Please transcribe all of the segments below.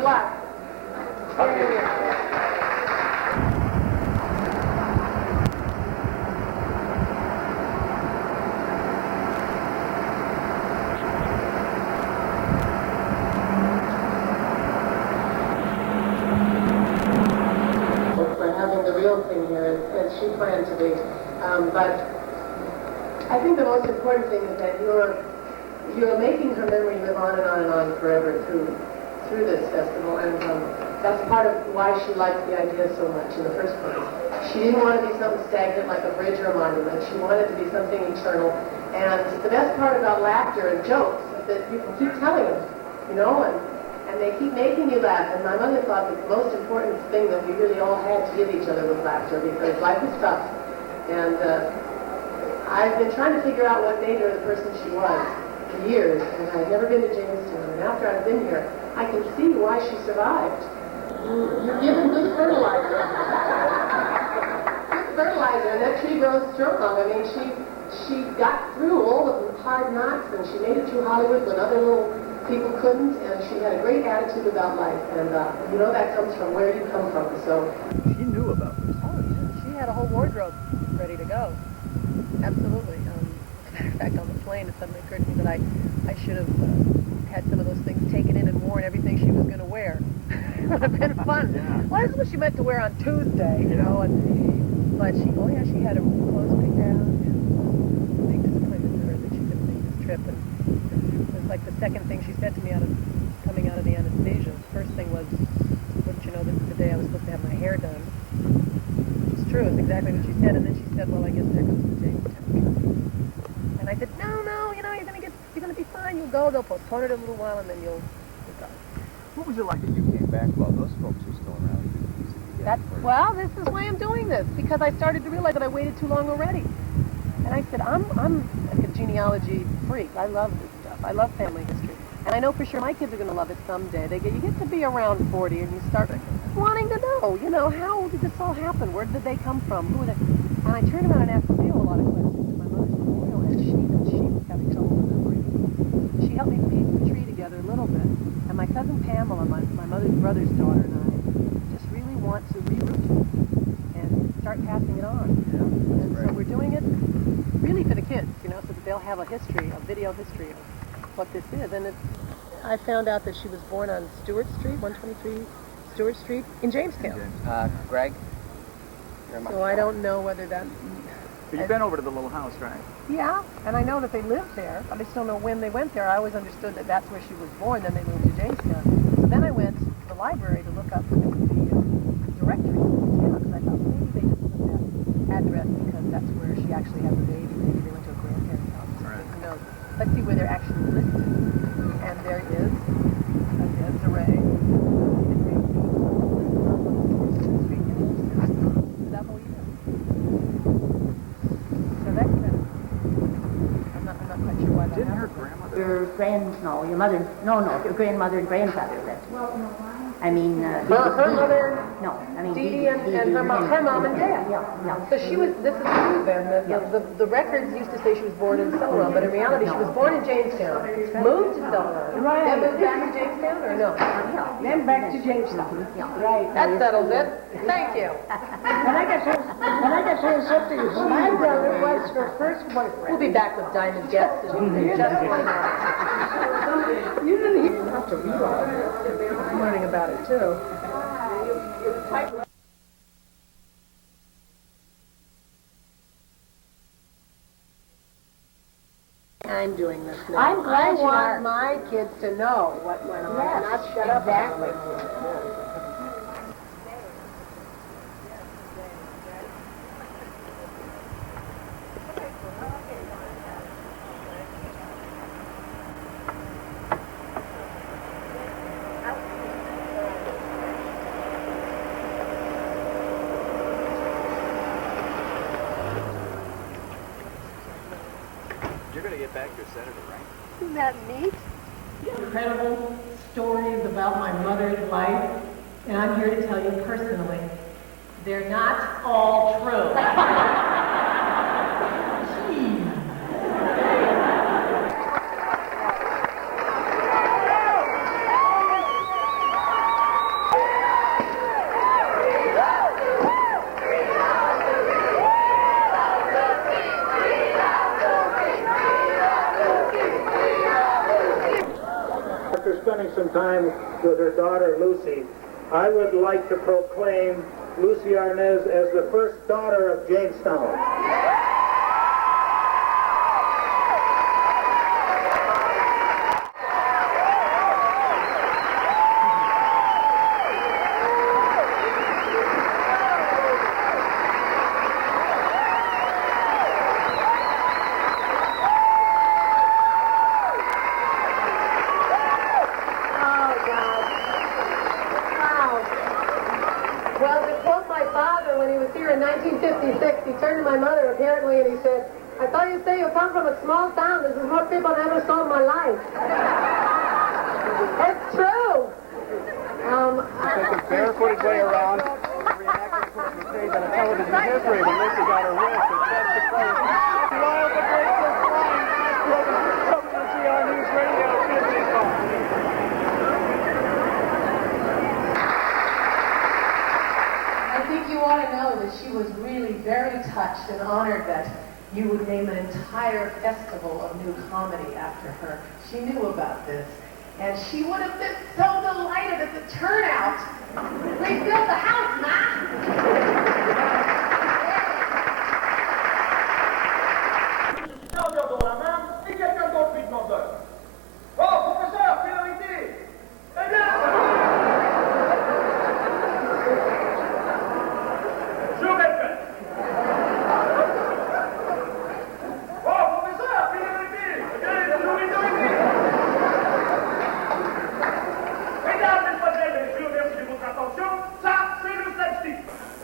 Good luck. For having the real thing here, as she planned to be. But I think the most important thing is that you're making her memory live on and on and on forever through this festival, and that's part of why she liked the idea so much in the first place. She didn't want to be something stagnant like a bridge or a monument. She wanted to be something eternal. And the best part about laughter and jokes is that you can keep telling them, and they keep making you laugh. And my mother thought that the most important thing that we really all had to give each other was laughter, because life is tough. And I've been trying to figure out what made her the person she was for years, and I've never been to Jamestown. And after I've been here, I can see why she survived. You're given good fertilizer. Good fertilizer, and that tree grows strong. I mean, she got through all of the hard knocks, and she made it through Hollywood when other little people couldn't, and she had a great attitude about life. And that comes from where you come from. So she knew about this. Oh, yeah. She had a whole wardrobe ready to go. Absolutely. As a matter of fact, on the plane, it suddenly occurred to me that I should have had some of those things taken in and worn everything she was going to wear. It would have been fun. Yeah. Well, this is what she meant to wear on Tuesday, but she had her clothes picked out. And big disappointment to her that she couldn't make this trip. And it was like the second thing she said to me coming out of the anesthesia. The first thing was, wouldn't you know, this is the day I was supposed to have my hair done. It's true. It's exactly what she said. And then she said, well, I guess there goes the Jamestown trip. And I said, no, you're going to be fine. You'll go. They'll postpone it a little while, and then you'll go. What was it like that you came back while those folks were still around? Well, this is why I'm doing this, because I started to realize that I waited too long already. And I said, I'm like a genealogy freak. I love this stuff. I love family history. And I know for sure my kids are going to love it someday. You get to be around 40, and you start wanting to know, how did this all happen? Where did they come from? Who are they? And I turned around and asked Lucille a lot of questions in my mother's memorial, and she was having trouble remembering. She helped me piece the tree together a little bit. And my cousin Pamela, my mother's brother's daughter, and I just really want to reroute and start passing it on. And so we're doing it really for the kids, so that they'll have a video history of what this is. And I found out that she was born on Stewart Street, 123 Stewart Street in Jamestown. Greg? So I don't know whether that... But you've been over to the little house, right? Yeah, and I know that they lived there. I just don't know when they went there. I always understood that that's where she was born, then they moved to Jamestown. So then I went to the library to look up the directory of the town, because I thought maybe they just put that address because that's where she actually had the baby. Maybe they went to a grandparent's house. Right. Who knows? Let's see where they're actually listed. And there is a Desiree. That whole year. So that's it. I'm not quite sure why that Didn't her happened. grandmother? Your your grandmother and grandfather lived. Well, no, I mean, her mother, no, I mean, Dee and her mom and dad. Yeah. So she was, this is true then, the records used to say she was born in Selma, but in reality she was born in Jamestown, moved to Selma, then moved back to Jamestown, or no? then back to Jamestown. Right. That settles it. Thank you. And I got to say something. My brother was her first boyfriend. We'll be back with Diamond Guest in just one minute. You didn't even have to read all of it. I'm learning about it too. I'm doing this now. I'm glad I want my kids to know what went on, and not shut up. Exactly. You're going to get back your senator, right? Isn't that neat? Incredible stories about my mother's life, and I'm here to tell you personally, they're not all true. Gee. some time with her daughter Lucie, I would like to proclaim Lucie Arnaz as the first daughter of Jamestown. Well, to quote my father when he was here in 1956, he turned to my mother apparently and he said, "I thought you'd say you come from a small town. This is more people than I ever saw in my life." It's true. Take a barefooted way around, reenacting what we say on television history when Lucie got her wrist and just declared, "While the break is flying, Lucie Arnaz Radio 55." I think you ought to know that she was really very touched and honored that you would name an entire festival of new comedy after her. She knew about this, and she would have been so delighted at the turnout. They filled the house, Ma!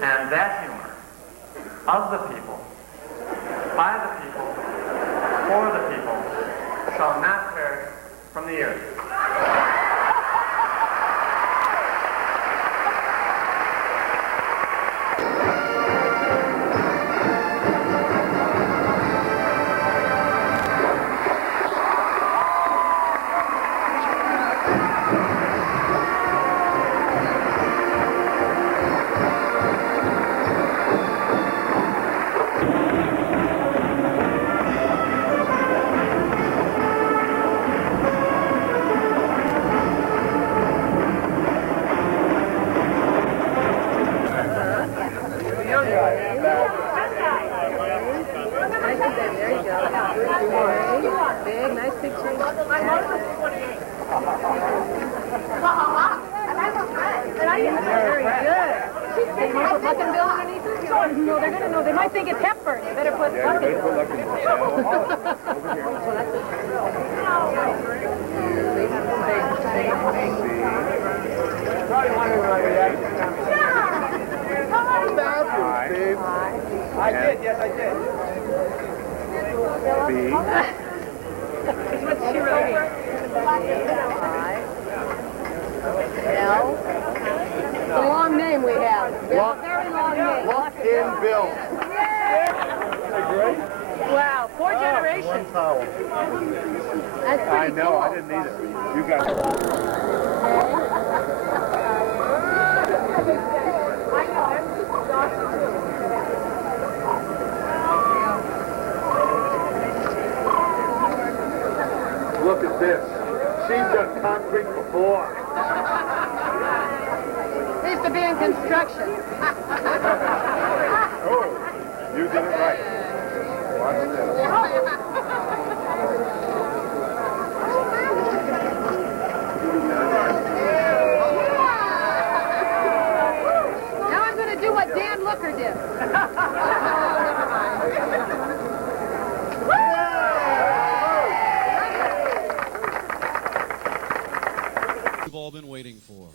And that humor of the people, by the people, for the people, shall not perish from the earth. Big, nice big change. Very good. They might put Luck and Bill underneath it? No, they're gonna know. They might think it's Hepburn. They better put Luck and I did, yes, I did. B. What's she writing? L. It's a long name we have. Luck, Very long name. Luck in Bill. Wow, 4 generations. One towel. That's pretty I know, cool. I didn't either. You got it. Look at this. She's done concrete before. They used to be in construction. Oh, you did it right. Watch this. Now I'm going to do what Dan Looker did. We've all been waiting for.